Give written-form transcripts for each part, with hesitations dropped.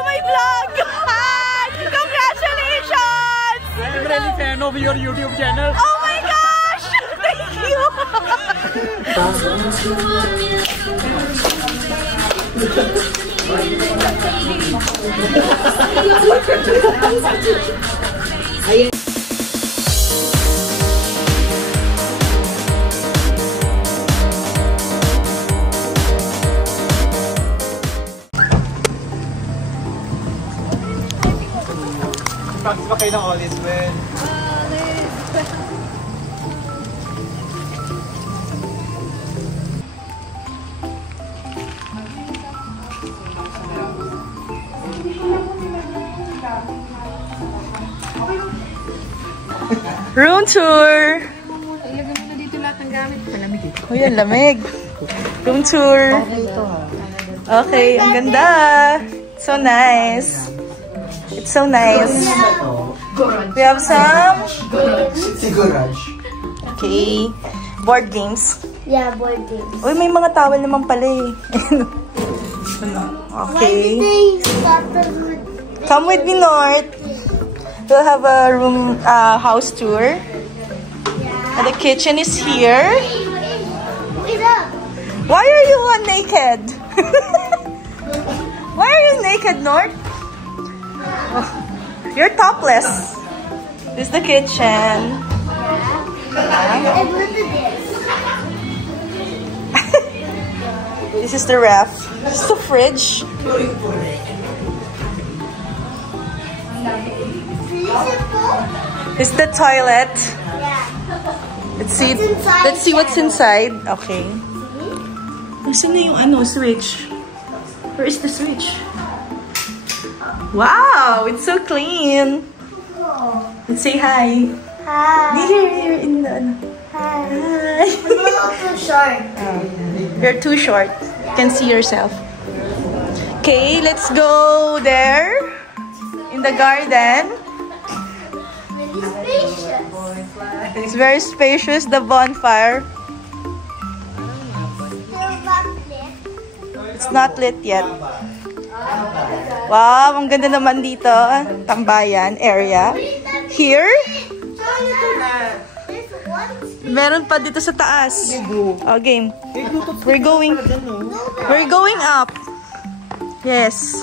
to my vlog! Congratulations! I'm really fan of your YouTube channel. Oh my gosh! Thank you! Practice pa kayo ng Olis, man. Room tour! Ilagay mo na dito lahat ng gamit. Malamig dito. Uy, ang lamig. Room tour. Okay, ang ganda. So nice. It's so nice. We have some... Okay. Board games. Yeah, board games. Uy, may mga towel naman pala eh. Okay. Come with me, North. We'll have a room, house tour. And the kitchen is here. Wait up. Why are you naked? Why are you naked, North? Oh, you're topless. This is the kitchen. This is the ref. This is the fridge. This is the toilet. Let's see what's inside. Okay. Nasaan na yung switch? Where is the switch? Wow, it's so clean. Let's say hi. Hi. Here in the Hi. Hi. I'm a little too short. You're too short. You can see yourself. Okay, let's go there in the garden. Really spacious. It's very spacious, the bonfire. Still not lit. It's not lit yet. Wow, ang ganda naman dito. Tambayan area. Here, meron pa dito sa taas. Oh, game. We're going up. Yes.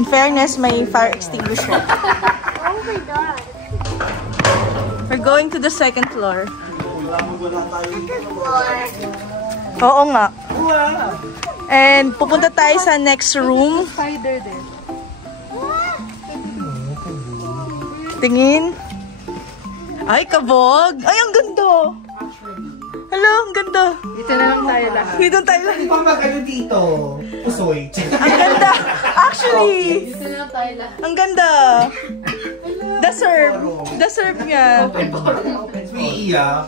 In fairness, may fire extinguisher. Oh my god. We're going to the second floor. Second floor. Oo nga. And pupunta tayo sa next room. Spider din. Tingin. Ay, kabog. Ay, ang ganda. Hello, ang ganda. Dito na lang tayo lahat. Dito tayo. Hindi pa mag-ano dito. Pusoy. Ang ganda. Actually, Dito na lang tayo lahat. ang ganda. The serve. The serve niya. Iya.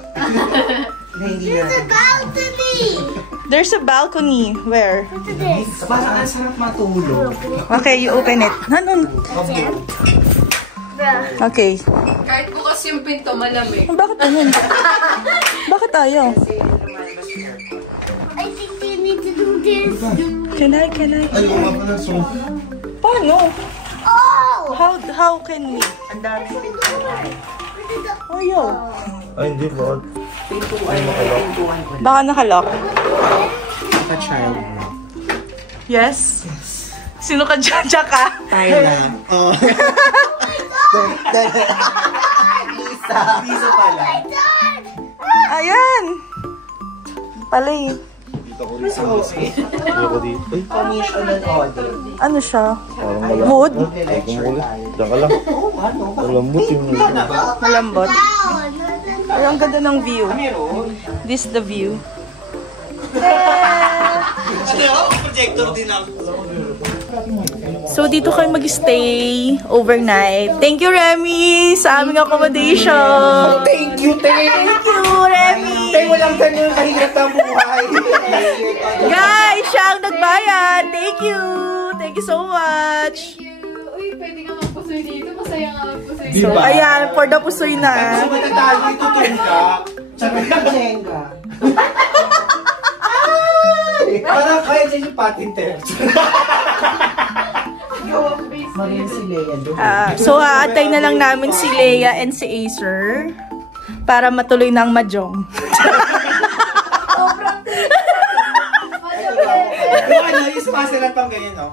There's a balcony. There's a balcony. Where? Look at this. Parang ang sarap matulog. Okay, you open it. No. Okay. Kahit bukas yung pinto, malamig. Bakit ano? Bakit ayaw? I think you need to do this. Can I? Ay, wala pa na so. Paano? Oh! How can we? Ang dami Ayaw. Ay, hindi ba? Baka nakalock. Ka-child. Yes? Sino ka dyan? Tsaka? Tayo lang. Oh. Lisa. Lisa pala. Ayan. Palay. Dito ko rin sa Lisa. Dito dito. Commission and order. Ano siya? Wood? Diyan ka lang. Malambot yung Malambot. Ay, ang ganda ng view. This is the view. Projector din ako. So, dito kayo mag-stay overnight. Thank you, Remy, sa aming accommodation. Thank you, Thank you, Remy. walang ganyan kahirap ang buhay. Guys, siya ang nagbayad. Thank you. Thank you so much. Uy, pwede nga magpusoy dito. Masaya nga magpusoy So, dito. ayan, for the pusoy na. Gusto mo tatalo ito, Tunka? Tsaka yung Jenga. Parang kaya Asan yung patinter? Maria si Leia doon. So, aatay na lang namin si Leia and si Acer para matuloy na ang mahjong. Yung sumasalat pang ganyan, no?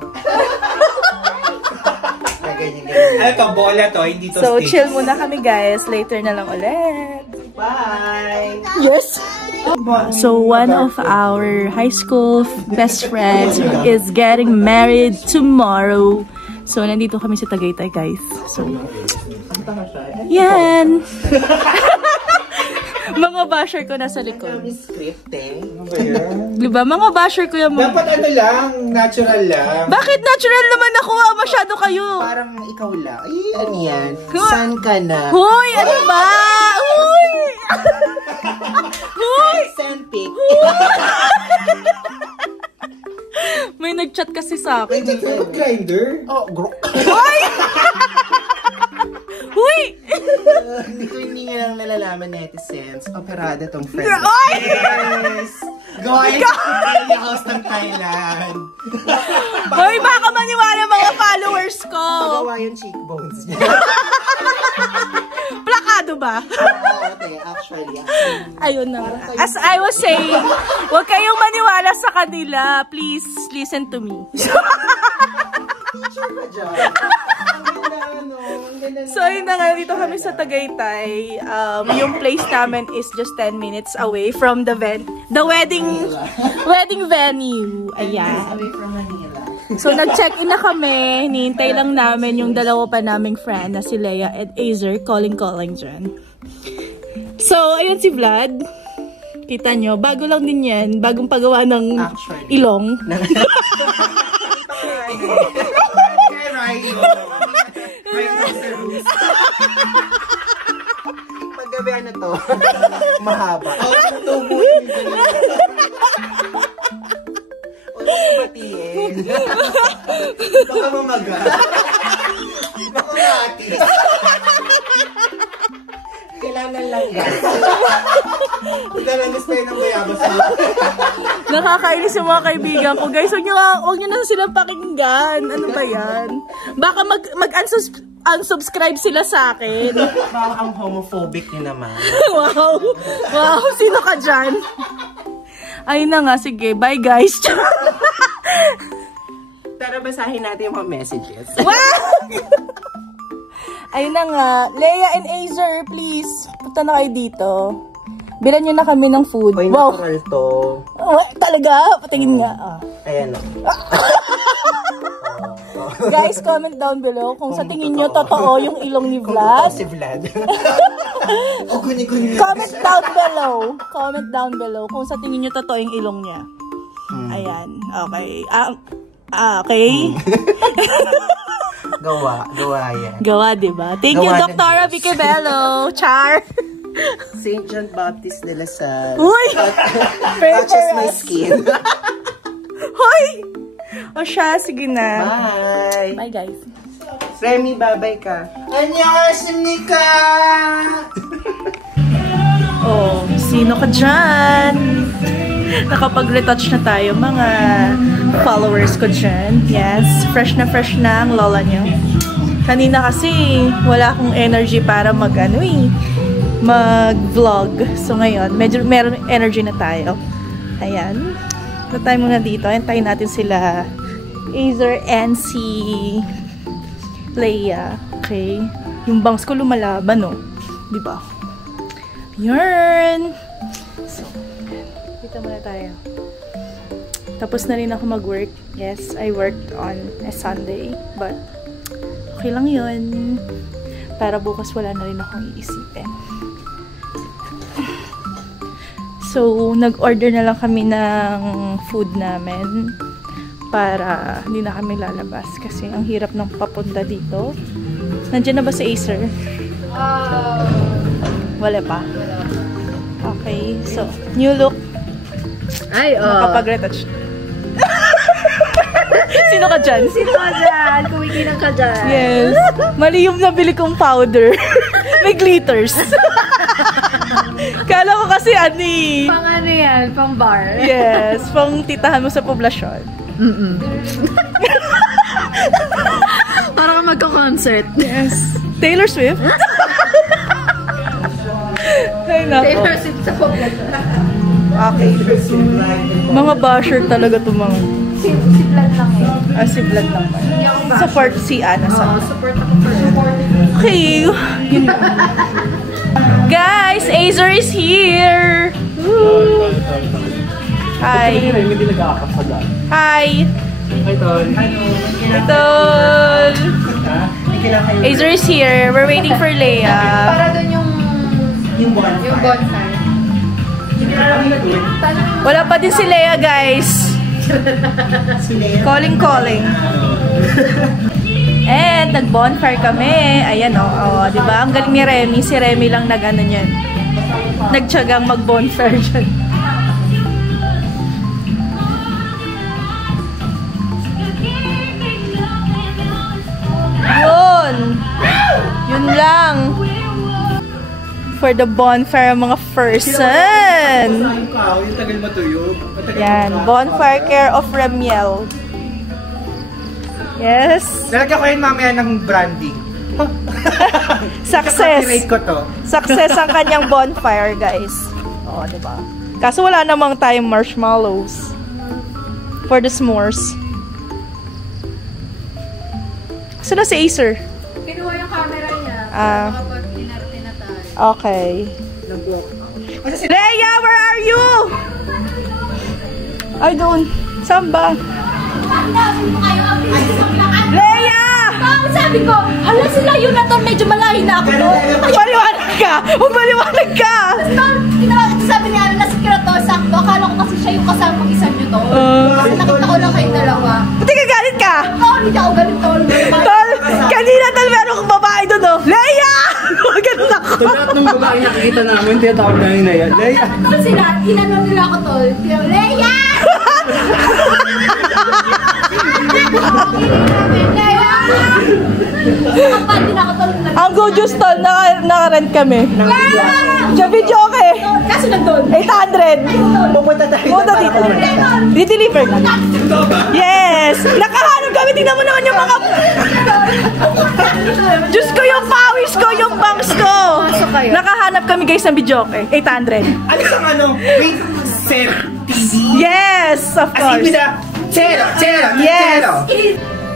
Ano to, bola to, hindi to So, stick. chill muna kami guys. Later na lang ulit. Bye! Yes! So, one of our high school best friends is getting married tomorrow. So, nandito kami sa Tagaytay, guys. So, yan! Mga basher ko nasa likod. Diba? Mga basher ko yung... Dapat ano lang, natural lang. Bakit natural naman ako? Masyado kayo. Parang ikaw lang. Ay, ano yan? Saan ka na? Hoy! Ano ba? Hoy! Hoy! Sandpig. May nag-chat kasi sa akin. May nag grinder? Oh, Hoy! Huy! Hindi nga lang nalalaman netizens. Operada tong friend. Oy! Yes! Going to the house ng Thailand. Hoy, baka maniwala mga followers ko. Pagawa yung cheekbones niya. Plakado ba? Oo, actually. Ayun na. As I was saying, huwag kayong maniwala sa kanila. Please, listen to me. Teacher ka dyan. So, yun na nga, dito kami sa Tagaytay. Yung place namin is just 10 minutes away from the wedding venue. Ayan. Away from Manila. So, nag-check-in na kami. Hinihintay lang namin yung dalawa pa naming friend na si Leia and Acer. Calling dyan. So, ayun si Vlad. Kita nyo, bago lang din yan. Bagong pagawa ng ilong. Paggabi ano to? Mahaba. Tubo yung batiin. Baka mamaga. Baka matis. Kailangan lang gas. Dalalas tayo ng bayabas. Nakakainis yung mga kaibigan ko. Guys, huwag nyo na silang pakinggan. Ano ba yan? Baka mag-unsubscribe sila sa akin. Baka ang homophobic ni naman. Wow. Wow. Sino ka dyan? Ayun na nga. Sige. Bye, guys. Tara, basahin natin yung mga messages. Ayun na nga. Leia and Acer, please. Punta na kayo dito. Bilan nyo na kami ng food. Ay, wow. natural to. Oh, talaga? Patingin nga. Ayan o. Guys, comment down below kung sa tingin nyo totoo yung ilong ni Vlad. Si Vlad. Comment down below. Comment down below kung sa tingin nyo totoo yung ilong niya. Ayan. Okay. Okay. Gawa yan. Gawa, diba? Thank you, Dr. Vicky Bello. Char. St. John Baptist de la Salle. Uy! Touches my skin. Hoy! O siya, sige na. Bye! Bye, guys. Remy, babay ka. Annyeonghaseyo! Oh, sino ka dyan? Nakapag-retouch na tayo, mga followers ko dyan. Yes, fresh na ang lola niyo. Kanina kasi, wala akong energy para mag-vlog. So ngayon, medyo meron energy na tayo. Ayan. Ito tayo muna dito. Antayin natin sila Acer and si Leia. Okay. Yung bangs ko lumalaban, no? Diba? Yarn! So, dito muna tayo. Tapos na rin ako mag-work. Yes, I worked on a Sunday. But, okay lang yun. Para bukas wala na rin akong iisipin. So, nag-order na lang kami ng food namin para hindi na kami lalabas kasi ang hirap ng papunta dito. Nandiyan na ba si Acer? Wala pa. Okay, so, new look. Ay, Nakapag-retouch. Sino ka dyan? Sino ka dyan? Kumikinang ka dyan. Yes. Mali yung nabili kong powder. May glitters. Kala ko kasi ani. Pang ano yan? Pang bar? Yes, pang titahan mo sa poblasyon. Para ka magko-concert. Yes. Taylor Swift? Ay, nako. Taylor Swift sa poblasyon. Okay. Mga basher talaga itong mga... Si Vlad lang eh. Ah, si Vlad lang ba? Support si Ana sa... Support ako for support. Okay. Yun lang. Guys, Azer is here! Woo! Hi! Hindi nag-aakapagod. Hi! Hi, Tol. Hi, Tol! Azer is here. We're waiting for Leia. Para dun yung bonfire. Wala pa din si Leia, guys. Calling. And nag-bonfire kami. Ayan, oh, di ba? Ang galing ni Remy. Si Remy lang nag-ano niyan. Nagtiyagang mag-bonfire dyan. Yun lang. For the bonfire, mga person. Yung tagal matuyog. Yan, bonfire care of Remiel. Yes. Nalagyan ko yun mamaya ng branding. Success. Copyright ko to. Success ang kanyang bonfire, guys. Oo, diba? Kaso wala namang tayong marshmallows. For the s'mores. Saan si Acer? Pinuha yung camera niya. Ah. Kapag inarte na tayo. Okay. Leia, where are you? I don't. Saan ba? Leia! Sabi ko, hala sila yun na to, medyo malayo na ako to. Maliwanag ka! Maliwanag ka! Sabi niya, nasa kira to, sakto. Akala ko kasi siya yung kasamang isa niyo to. Kasi nakita ko lang kayong dalawa. Pati ka galit ka? Hindi ako ganun tol. Tol, kanina tol, meron kong babae doon, oh. Leia! Ganun ako. So lahat ng babae nakikita namin, tinatawag namin na yan. Leia! Tol sila, inano nila ako tol. Leia! Kapag din ako tol. Ang good news, tol, naka-rent kami. Sa video, okay. Kaso nandun. 800. Pupunta tayo. Punta dito. Di-deliver. Yes! Nakahanap kami. Tingnan mo naman yung mga... Diyos ko, yung pawis ko, yung bangs ko. Nakahanap kami, guys, ng video, okay. 800. Alis ang ano? Wait, Sir TV? Yes, of As in course. with a Chero! Yes.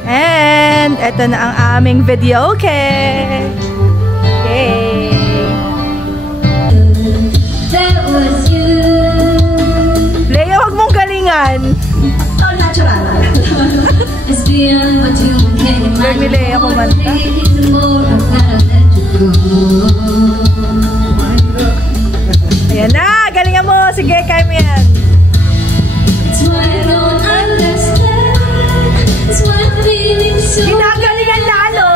And eto na ang aming video, okay. Yay! That was you. Leia, wag mong galingan. Tol, natural. It's beyond what you can imagine. Learn ni Leia kumanta. The more I've gotta let you go. Ayan na, galingan mo. Sige, kaya mo yan. It's what I don't understand. It's what I'm feeling so. Ginagalingan lalo.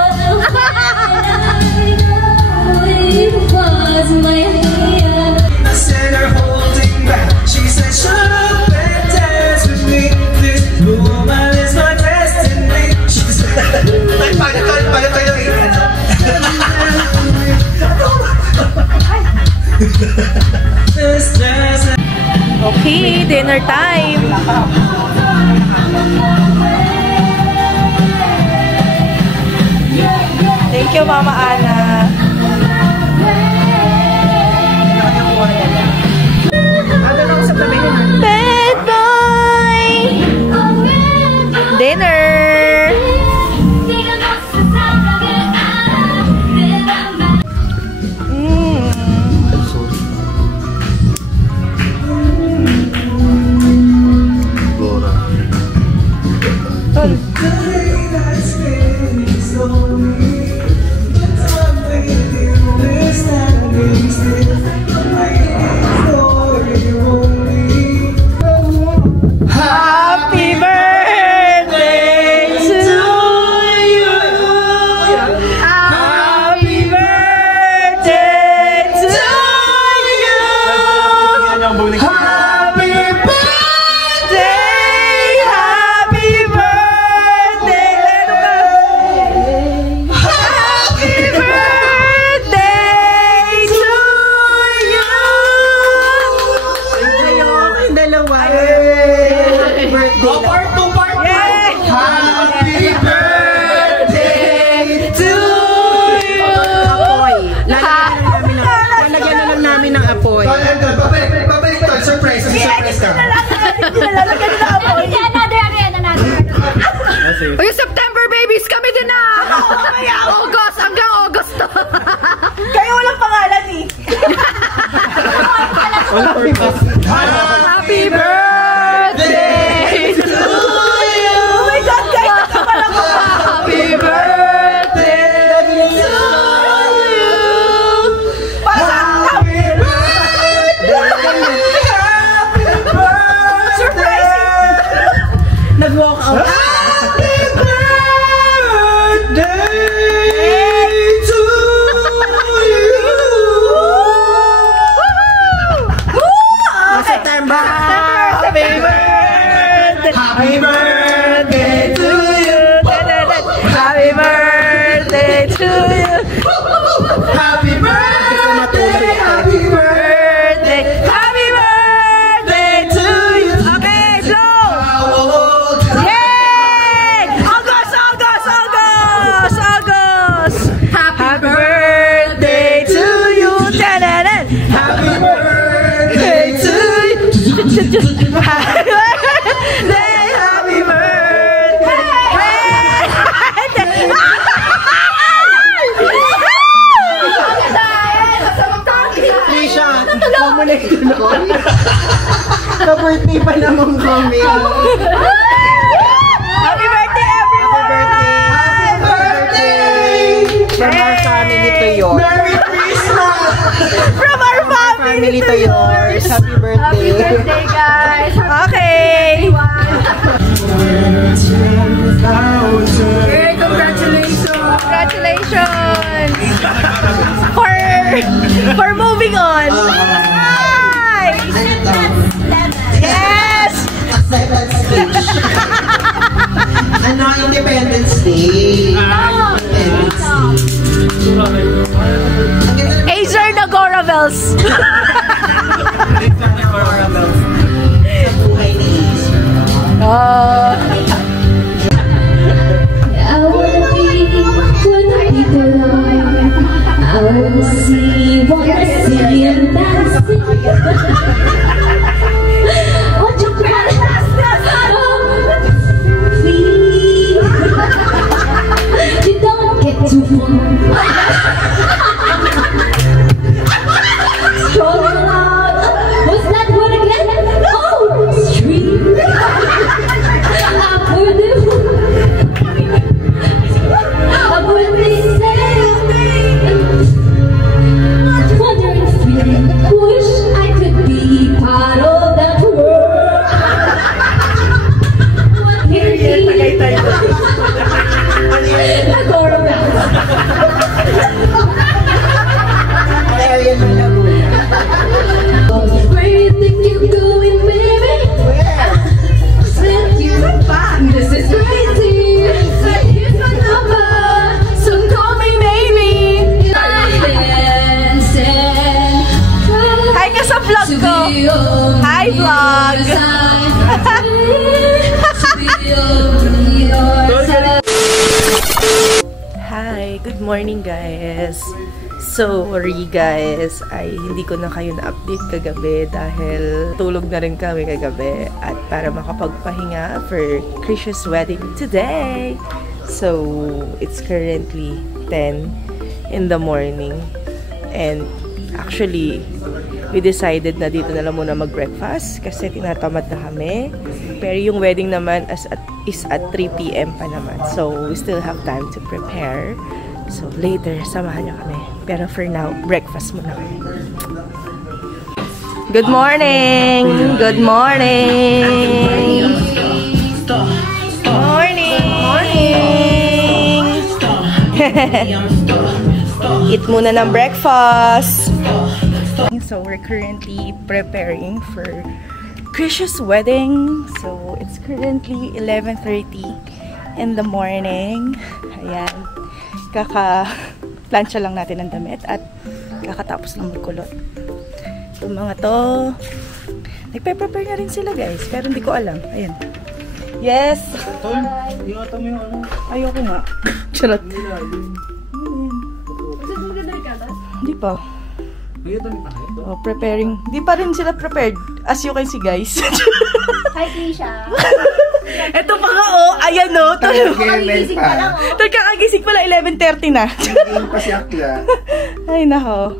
It was my hand. I said her holding back. She said, shut up and dance with me. This woman is my destiny. She said, Okay, dinner time. Thank you, Mama Ana. Bad boy! Dinner! Tol. Happy birthday to you. Happy birthday to you. Happy birthday, happy birthday Uy, September babies kami din na! August hanggang August to. Kayo walang pangalan eh. Happy birthday to you! Oh my God, guys! Ito pala mo! Happy birthday to you! Happy birthday! Surprising! Nag-walk out. Happy birthday to you. September. Happy birthday! Happy birthday to you. Happy birthday to you! Happy birthday. Happy birthday. Happy birthday to you! Okay, blow! How old? Yay! August, August, August, August! Happy birthday to you! Tananan! Happy birthday to you. Happy birthday! Happy Trisha, kamo na ito noon. Ka-birthday pa naman kami. Happy birthday, everyone! Happy birthday! From our family to yours. Merry Christmas. From our Family to yours. Happy birthday. Birthday, guys! Okay! Hey, congratulations! Congratulations! For moving on! Nice! Yes! Ano, Independence Day. Azer Nagoravels! Buhay ni Ace. I wanna be where the people are. I wanna see what I see and dancing. Won't you cry? Please, you don't get too far. Strong and loud. What's that word again? Oh, street. I've heard it. I've heard they say. Wondering feeling. Wish I could be part of that world. What can he? Ariel Malaguna. Where do you think you're going, baby? Sent you back. This is crazy. But here's my number, so call me maybe. Hi ka sa vlog ko! Hi, vlog! Hi! Good morning, guys! Sorry, guys. Ay, hindi ko na kayo na-update kagabi dahil tulog na rin kami kagabi at para makapagpahinga for Krisha's wedding today. So, it's currently 10 in the morning and actually, we decided na dito na lang muna mag-breakfast kasi tinatamad na kami. Pero yung wedding naman is at 3 p.m. pa naman. So, we still have time to prepare. So, later, samahan niyo kami. Pero for now, breakfast muna kami. Good morning! Good morning! Morning! Morning! Eat muna ng breakfast! So, we're currently preparing for Krisha's wedding. So, it's currently 11:30 in the morning. Ayan. Kaka-plancha lang natin ng damit at kakatapos lang magkulot. So, mga to, nagpe-prepare na rin sila, guys. Pero hindi ko alam. Ayan. Yes! Ayoko nga. Charot. Hindi pa. Oh, preparing. Hindi pa rin sila prepared. As you can see, guys. Hi, Trisha. Ito pa nga, oh. Ayan no, Nag-ML pa. nagkakagising pala 11:30 na. Nag-game pa si Akla. Ay nako.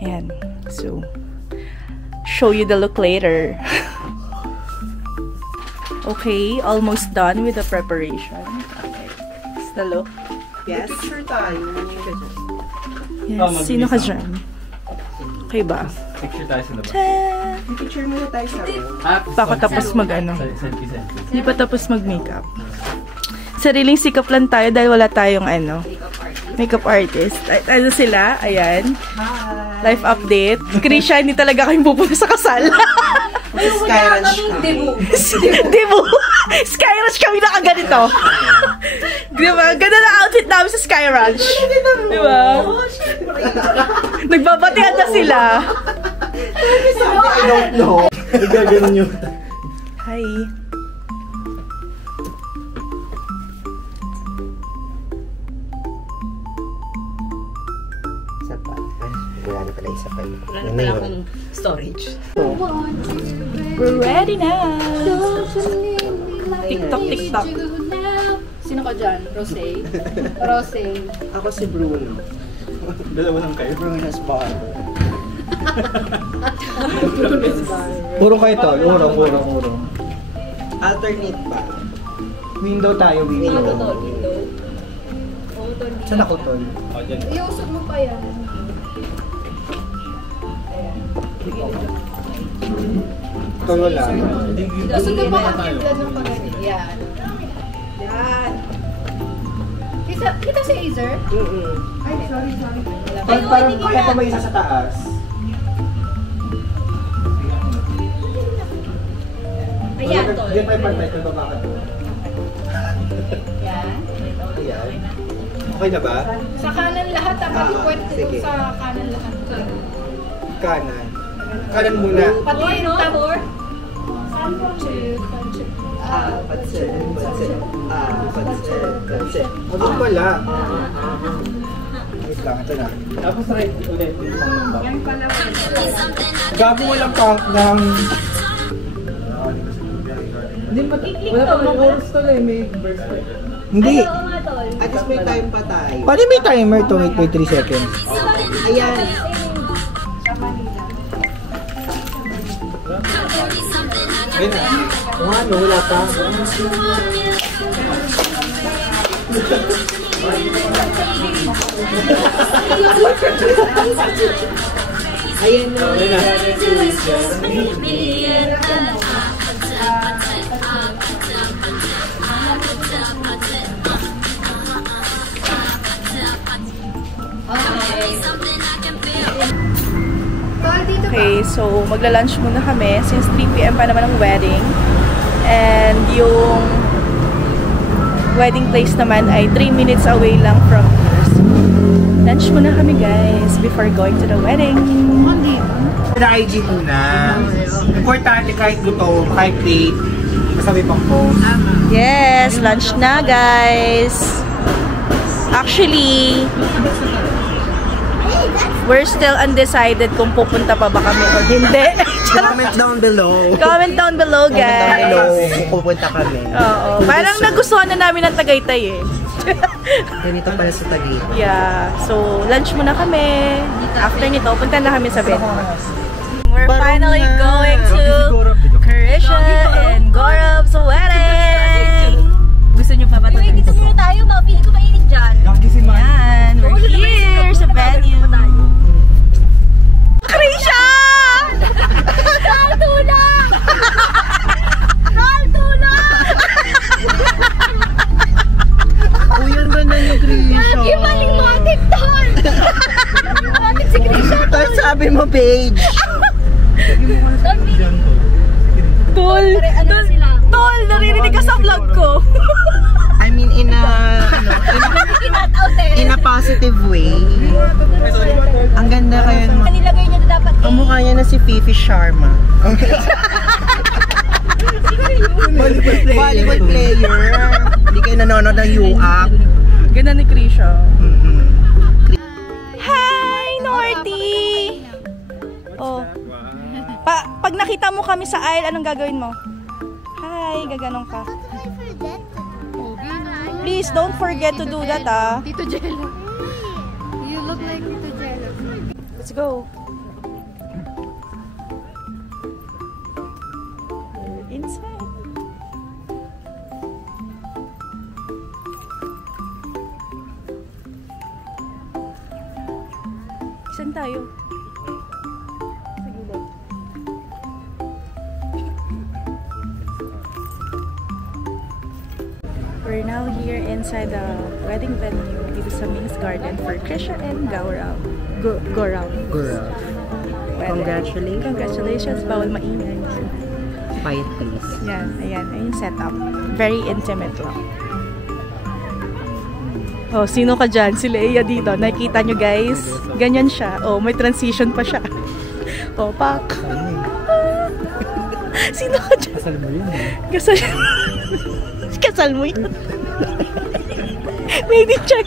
Ayan. So, show you the look later. Okay, almost done with the preparation. Okay. It's the look. Yes. Picture tayo. Yes. Sino ka dyan? Okay ba? Picture tayo sa labas. Picture muna tayo sa Baka tapos mag-ano. Selfie. Hindi pa tapos mag-makeup. Sariling sikap lang tayo dahil wala tayong ano. Makeup artist. Ano sila? Ayan. Life update. Krisha, hindi talaga kayong pupunta sa kasal. Skyrush. Diba? Skyrush kami nakaganito. Diba? Ganda na outfit namin sa Skyrush. Diba? Nagbabatihan na sila. I don't know. Nagaganon yun. Hi. Sapat. Wala na pala isa pa yun. Wala na pala akong storage. We're ready now. TikTok. Sino ka dyan? Rosé? Rosé. Ako si Bruno. Dalawa lang kayo. Bruno's Bar. Urong kayo to. Urong. Alternate ba? Window tayo, window. Saan ako tol? Iusog mo pa yan. Tol wala. Iusog mo pa kami ng pagkain. Yan. Yan. Kita si Azer? Ay, sorry. Parang kaya pa ba isa sa taas? Ayan, tol. Hindi pa yung pantay ko baka to. Yan. Ayan. Okay na ba? Sa kanan lahat, tapos pwede sige. sa kanan lahat. Kanan. Kanan muna. Pati yung tabor. Huwag wala. Wait lang, ito na. Tapos right ulit yung pang-number. Gago walang countdown. Hindi pa, wala pa mga oras to eh, may verse pa. Hindi. At least may time pa tayo. Paano may timer to? Wait 3 seconds. Ayan. Ayun na. Ano, wala pa. Ayan na. Okay, so magla-lunch muna kami since 3 PM pa naman ang wedding. And yung wedding place naman ay 3 minutes away lang from here. So, lunch muna kami guys before going to the wedding. IG muna. Importante kahit gutom, kahit late. Basta may pang-post. Yes, lunch na guys. Actually, we're still undecided kung pupunta pa ba kami o hindi. Comment down below. Comment down below guys. Kung pupunta kami. Oo, parang nagustuhan na namin ang Tagaytay eh. Ganito pala sa Tagaytay. Yeah, so lunch muna kami. After nito, punta na kami sa bed. We're finally going to Krisha and Gaurav's wedding. Gusto nyo pa ba ito? Dito muna tayo, mapili ko mainit dyan. Yan, we're here sa venue. Krisha! Tulong! Tulong! Uy, ang ganda yung Krisha. Yung maling motif, Tol! Motif si Krisha, Tapos sabi mo, Paige. Tol, naririnig ka sa vlog ko. I mean, in a positive way. Ang ganda kaya naman. Nilagay niya na dapat Kamukha niya na si Fifi Sharma. Volleyball player. Hindi kayo nanonood ng UAP. Ganda ni Krisha. Hi, Norty! Oh. Pag nakita mo kami sa aisle, anong gagawin mo? Hi, gaganong ka. I forget to Please, don't forget to do that, ah. Tito Jello. You look like Tito Jello. Let's go. We're inside. Saan tayo? We're now here inside the wedding venue dito sa Ming's Garden for Krisha and Gaurav. Gaurav. Congratulations. Congratulations. Bawal maingay. Quiet please. Yan, ayan. Ayun yung setup. Very intimate lang. Oh, sino ka dyan? Si Leia dito. Nakikita nyo guys? Ganyan siya. Oh, may transition pa siya. Oh, pak. Sino ka dyan? Kasal mo yun eh. Kasal mo yun. Lady check.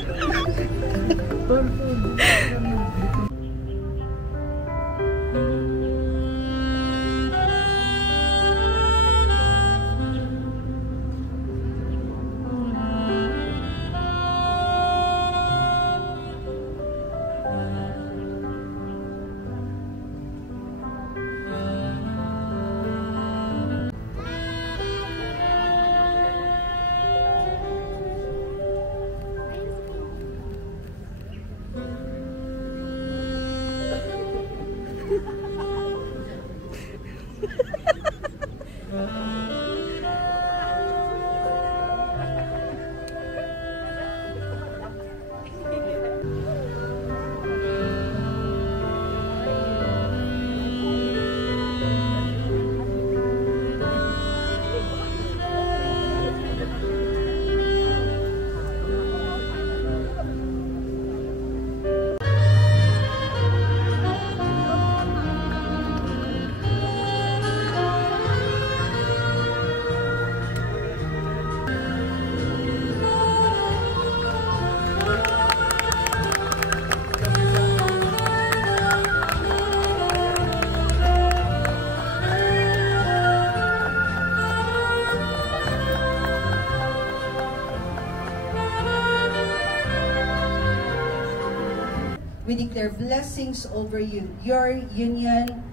We declare blessings over you, your union.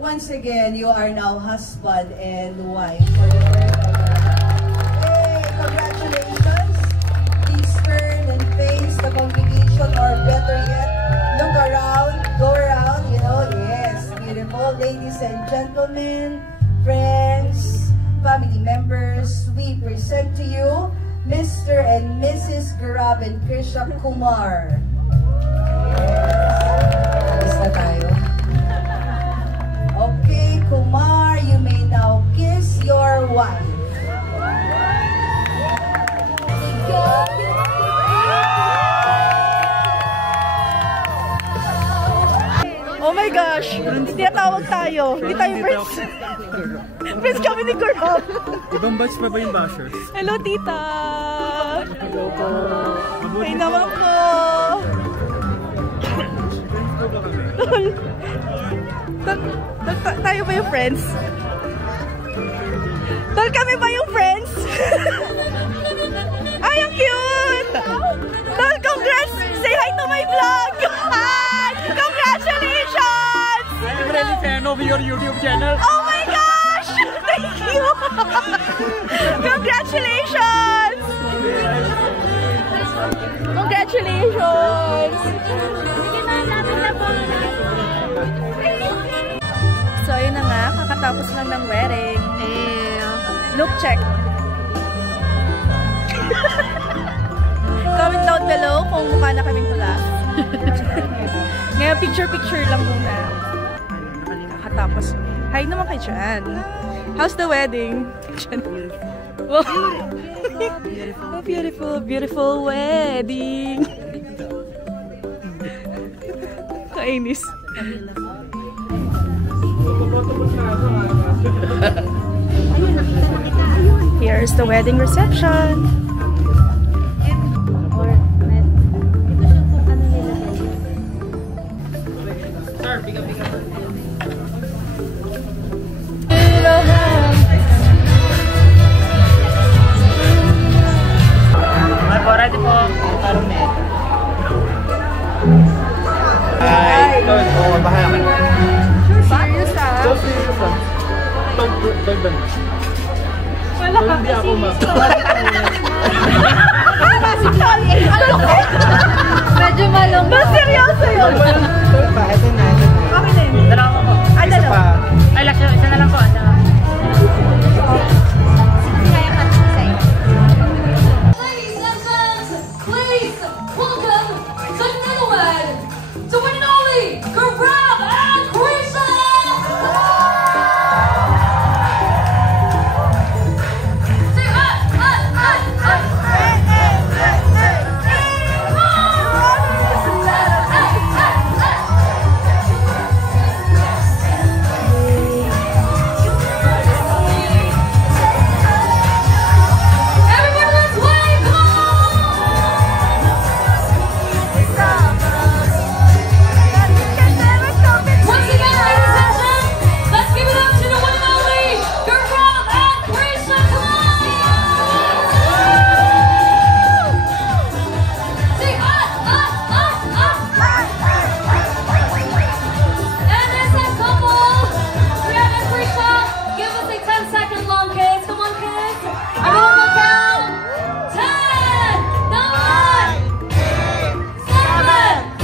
Once again, you are now husband and wife. Hey, congratulations. Please turn and face the congregation, or better yet, look around, go around, you know, yes, beautiful. Ladies and gentlemen, friends, family members, we present to you Mr. and Mrs. Gaurav and Krisha Kumar. Alis na tayo. Okay, Kumar, you may now kiss your wife. Oh my gosh! Tinatawag tayo. Hindi tayo friends. Friends kami ni Gaurav. Ibang batch pa ba yung bashers? Hello, tita! Hello po. Ay naman ko! Tayo ba yung friends? Tol, kami ba yung friends? Ay, ang cute! Tol, congrats! Say hi to my vlog! Hi! Congratulations! I'm really fan of your YouTube channel. Oh my gosh! Thank you! Congratulations! Congratulations! So, ayun na nga. Kakatapos lang ng wedding. Look check. Comment down below kung mukha na kaming hula. Ngayon, picture-picture lang muna. Kakatapos. Hi naman kay Jan. How's the wedding? Wow. Oh, beautiful, beautiful wedding. Kainis. Here's the wedding reception. Hindi ako ma. Medyo malong. Mas seryoso yun. Ito pa, ito na. Okay na yun. Dalawa po. Ay, Isa dalawa. pa. Ay, last isa na lang po. Kaya ka sa iyo. Ladies and gents, please welcome the newlywed, the one and only Gaurav and Krisha! Say everyone, let's wave! Once again, ladies and gentlemen, let's give it up to the one and only Gaurav and Krisha! Say And as a couple, Gaurav and Krisha, give us a 10-second long kiss. Come on, kids. Everyone will count. 10, 9, 7,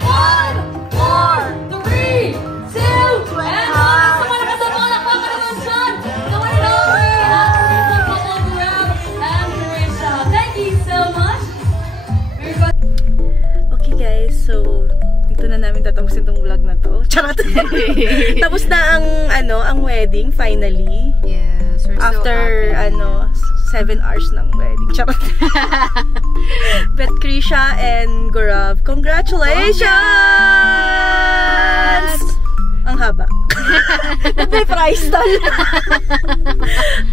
1, 4, 3, 2, and 1. Someone has a palakpakan naman dyan. The one and only beautiful couple, Gaurav and Krisha. Thank you so much. Very good. Okay guys, so dito na namin tatapusin tong vlog na to. Charot! Tapos na ang wedding, finally. Yes, we're After, 7 hours ng wedding. Charot! But Krisha and Gaurav, congratulations! Ang haba. May price tol.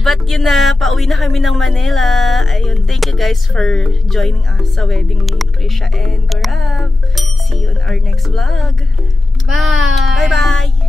But yun na, pauwi na kami ng Manila. Ayun, thank you guys for joining us sa wedding ni Krisha and Gaurav. See you on our next vlog. Bye! Bye-bye!